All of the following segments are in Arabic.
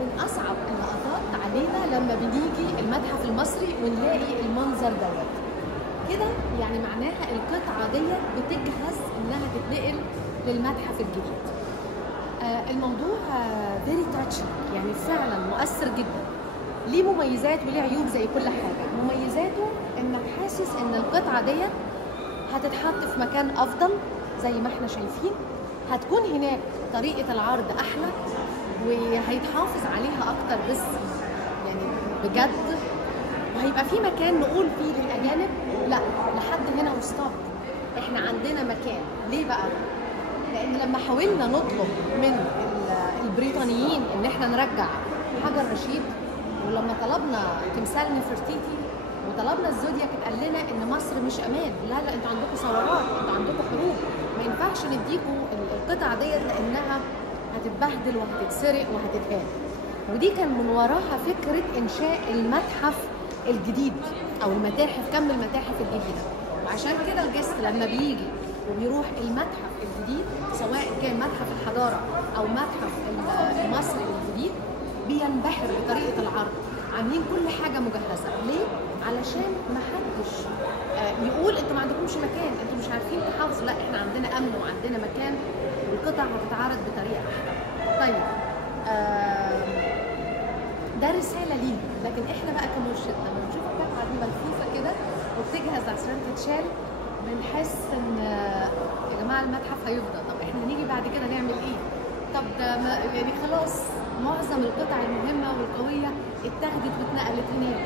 من اصعب اللقطات علينا لما بنيجي المتحف المصري ونلاقي المنظر دوت كده، يعني معناها القطعه ديت بتجهز انها تتنقل للمتحف الجديد. الموضوع فيري تاتشنج، يعني فعلا مؤثر جدا. ليه مميزات وليه عيوب زي كل حاجه. مميزاته انك حاسس ان القطعه ديت هتتحط في مكان افضل زي ما احنا شايفين، هتكون هناك طريقه العرض احلى وهيتحافظ عليها اكتر، بس يعني بجد. وهيبقى في مكان نقول فيه للاجانب لا لحد هنا وستوب، احنا عندنا مكان. ليه بقى؟ لان لما حاولنا نطلب من البريطانيين ان احنا نرجع حجر رشيد، ولما طلبنا تمثال نفرتيتي وطلبنا الزودياك، اتقال لنا ان مصر مش امان. لا انتوا عندكم ثورات، انتوا عندكم حروب، ما ينفعش نديكم القطع ديت لانها هتتبهدل وهتتسرق وهتتهان. ودي كان من وراها فكره انشاء المتحف الجديد او المتاحف، كم المتاحف الجديده. وعشان كده الجست لما بيجي وبيروح المتحف الجديد، سواء كان متحف الحضاره او متحف المصري الجديد، بينبهر بطريقه العرض. عاملين كل حاجه مجهزه. ليه؟ علشان ما حدش يقول انتوا ما عندكمش مكان، انتوا مش عارفين تحافظوا. لا، احنا عندنا امن وعندنا مكان، والقطع هتتعرض بطريقه احلى. طيب ده رساله ليهم. لكن احنا بقى كمرشد لما نشوف القطعه دي ملفوفه كده وبتجهز عشان تتشال، بنحس ان يا جماعه المتحف هيفضل. طب احنا نيجي بعد كده نعمل ايه؟ طب ده يعني خلاص معظم القطع المهمه والقويه اتاخدت واتنقلت هناك،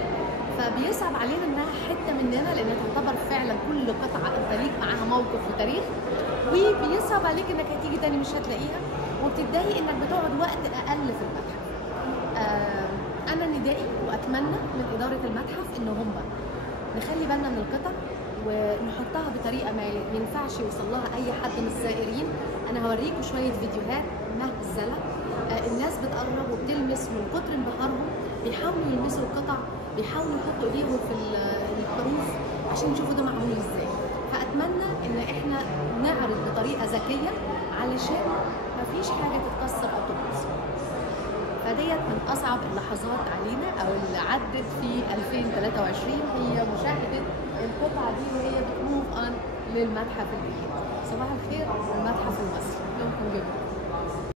فبيصعب علينا انها حته مننا، لان تعتبر فعلا كل قطعه انت ليك معاها موقف وتاريخ، وبيصعب عليك انك هتيجي تاني مش هتلاقيها، وبتتضايق انك بتقعد وقت اقل في المتحف. انا ندائي واتمنى من اداره المتحف ان هم نخلي بالنا من القطع ونحطها بطريقه ما ينفعش يوصل لها اي حد من الزائرين. انا هوريكم شويه فيديوهات مهزله، الناس بتقرب وبتلمس من كتر انبهارهم، بيحاولوا يلمسوا القطع، بيحاولوا يحطوا ايديهم في الحروف عشان يشوفوا ده معمول ازاي. فاتمنى ان احنا نعرض بطريقه ذكيه علشان مفيش حاجه تتكسر او تبوظ. فديت من اصعب اللحظات علينا او اللي عدت في 2023، هي مشاهده القطعه دي وهي بتموف اون للمتحف الجديد. صباح الخير، المتحف المصري يومكم جميل.